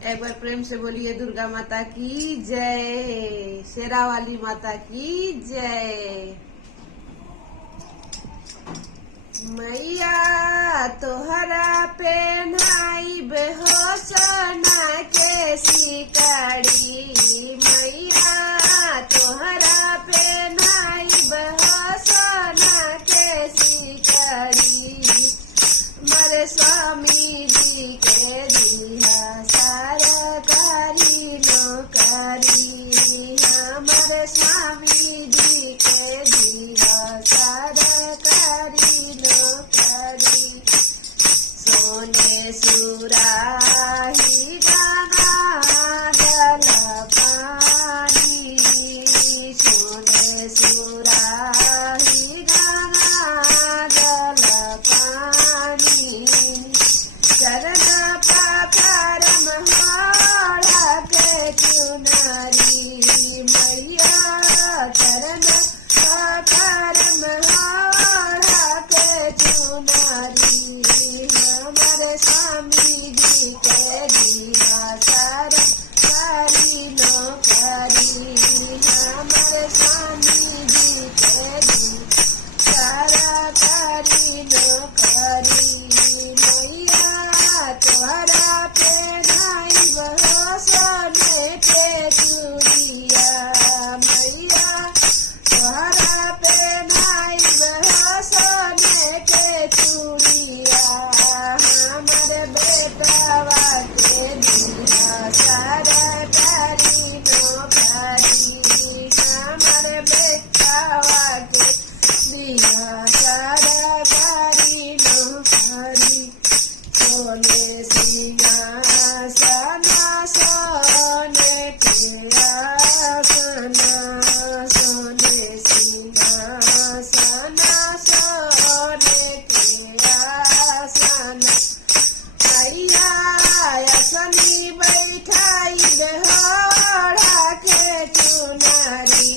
एक बार प्रेम से बोलिए दुर्गा माता की जय, शेरा वाली माता की जय। मैया तोहरा पे नाई बेहो सोना के सिकड़ी, मैया तोहरा पे नाई बेहो सोना के सिकड़ी। मरे स्वामी जी के दिया सरकारी नौकरी, हमारे स्वामी जी के दिया सरकारी नौकरी। सोने सुराही गाना गल पानी, सोने सुराही गाना गल पानी। चरण पाकर मोहरा के चुनरी, मैया चरण पाकर मोहरा के चुनरी। हमारे स्वामी जी के दिया सरकारी नौकरी, हमारे स्वामी जी के दिया सरकारी नौकरी। मैया तोहरा पे नाई बहो सोने के चूड़िया, मैया तोहरा पे नाई बहो सोने के चूड़िया। हमारे बेटवा के दिया सरकारी नौकरी, हमारे बेटवा के दिया सरकारी नौकरी। सोने सिंहासन सोने के आसन, सोने सिंहासन सोने के आसन। मैया असनी बैठाई बेहोड़ा के चुनरी,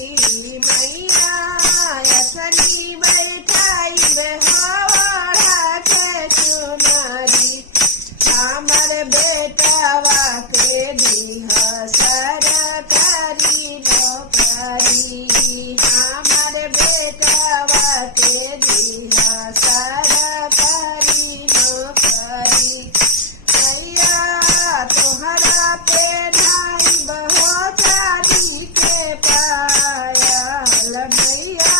मैया असनी बैठाई बेहोड़ा के चुनरी। हमारे बेटवा के दिया सरकारी नौकरी, हमारे बेटवा के दिया सरकारी नौकरी। मैया तोहरा पे नाई बहो चांदी के पायल, मैया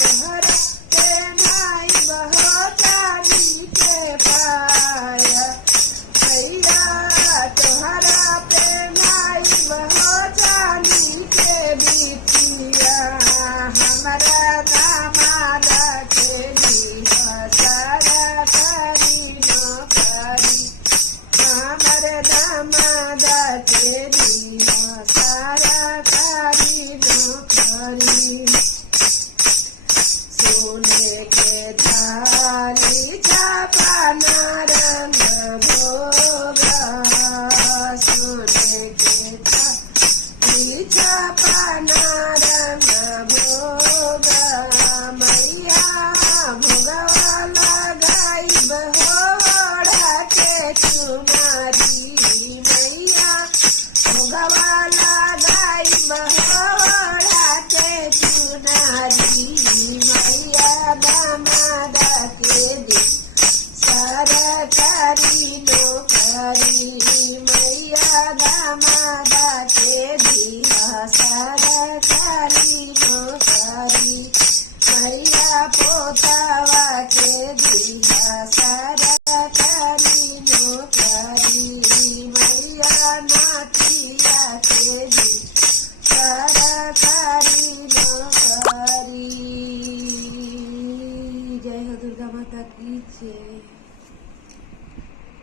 तोहरा पे नाई बहो चांदी के पायल। मैया तोहरा पे नाई बहो चांदी के बिटिया, हमारा दामाद के दिया सरकारी नौकरी, हमारे दामाद के दिया सरकारी नौकरी। सोने के थाली छापाना रंग भोगा, सोने के थाली छापाना रंग भोगा। मैया भोगवा लगाई बहोड़ा के चुनरी, मैया भोगवा लगाई बहोड़ा के चुनरी। मैया दामाद के दी सरकारी नौकरी, मैया दामाद के दिया सरकारी नौकरी। मैया पोतवा के दिया सरकारी नौकरी, मैया नातिया के दिया सरकारी नौकरी। जय हो दुर्गा माता की जय।